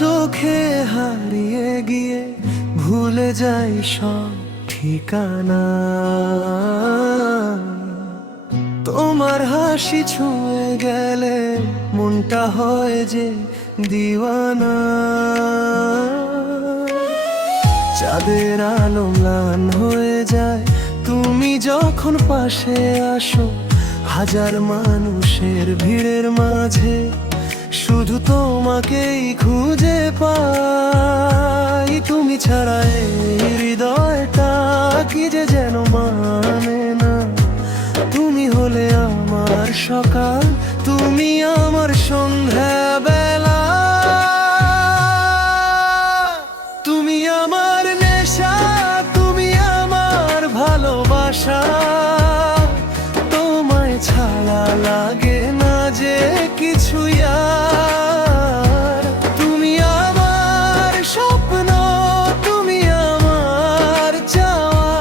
চোখে হারিয়ে গিয়ে ভুলে যাই সব ঠিকানা। তোমার হাসি ছুঁয়ে গেলে মনটা হয় যে দিওয়ানা। চাঁদের আলো ম্লান হয়ে যায় তুমি যখন পাশে আসো। হাজার মানুষের ভিড়ের মাঝে শুধু তোমাকেই খুঁজে পাই। তুমি ছাড়া এই হৃদয়টা কি যে যেন মানে না। তুমি হলে আমার সকাল, তুমি আমার সন্ধ্যা বেলা। তুমি আমার নেশা, তুমি আমার ভালোবাসা। তোমায় ছাড়া লাগে না যে কিছু আর। তুমি আমার স্বপ্ন, তুমি আমার চাওয়া।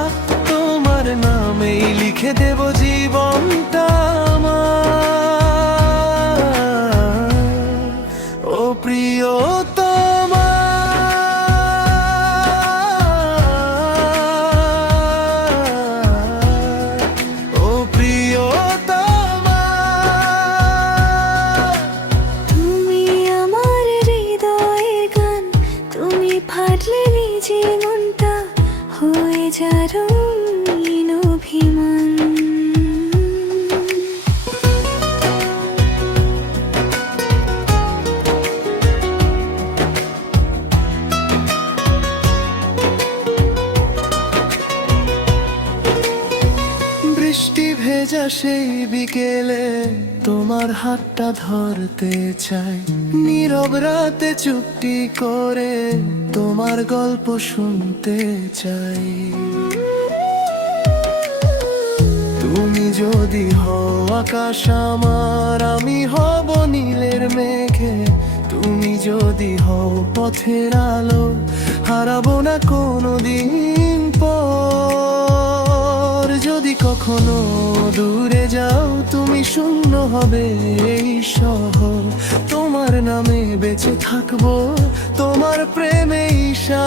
তোমার নামেই লিখে দেব জীবনটা আমার। ও প্রিয়তমা, ও প্রিয়তমা। তুমি আমার হৃদয়ের গান, তুমি ফাটলে নিজে মনটা হয়ে যা রঙিন অভিমান। বৃষ্টি ভেজা সেই বিকেলে তোমার হাতটা ধরতে চাই। নীরব রাতে চুপটি করে তোমার গল্প শুনতে চাই। তুমি যদি হও আকাশ আমার, আমি হব নীলের মেঘে। তুমি যদি হও পথের আলো, হারাবো না কোনোদিন পর। যদি কখনো দূরে যাও তুমি, শূন্য হবে এই শহর। তোমার নামে বেঁচে থাকবো, তোমার প্রেমে ঈশা